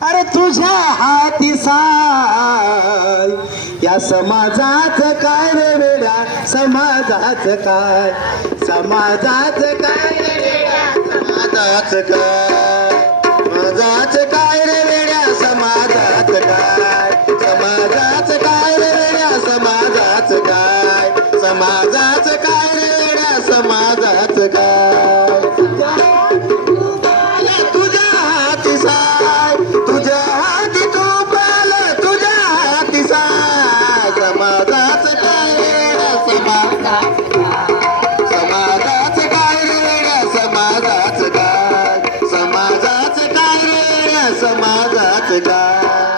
अरे तुझ्या हाती साय या समाजात काय रे वेड्या समाजात काय समाजात काय रे वेड्या समाजात काय समाजात काय रे वेड्या समाजात काय समाजात काय रे वेड्या समाजात काय समाजात काय रे वेड्या समाजात काय तुझ्या हाती साय तुझ्या हाती तूप आलं तुझ्या हाती साय समाजात काय रे समाजात समाजात काय रे समाजात काय समाजात काय रे समाजात काय